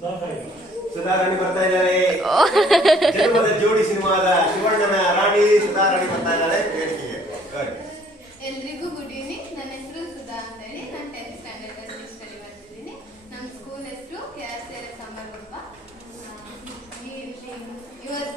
ಸುಧಾರಾಣಿ ಬರ್ತಾ ಇದ್ದಾರೆ. ಜನ್ಮದ ಜೋಡಿ ಸಿನಿಮಾದ ಶಿವಣ್ಣನ ರಾಣಿ ಸುಧಾರಾಣಿ ಬರ್ತಾ ಇದ್ದಾರೆ ವೇದಿಕೆಗೆ. ಎಲ್ರಿಗೂ ಗುಡ್ ಈವ್ನಿಂಗ್. ನನ್ನ ಹೆಸರು ಸುಧಾ ಅಂತ ಹೇಳಿ. ನಾನು 10th ಸ್ಟ್ಯಾಂಡರ್ಡ್ ಅಲ್ಲಿ ಸ್ಟಡಿ ಮಾಡ್ತಿದ್ದೀನಿ. ನಮ್ಮ ಸ್ಕೂಲ್ ಹೆಸರು KRCRS ಅಮರಗುಪ್ಪ. ಇವತ್ತು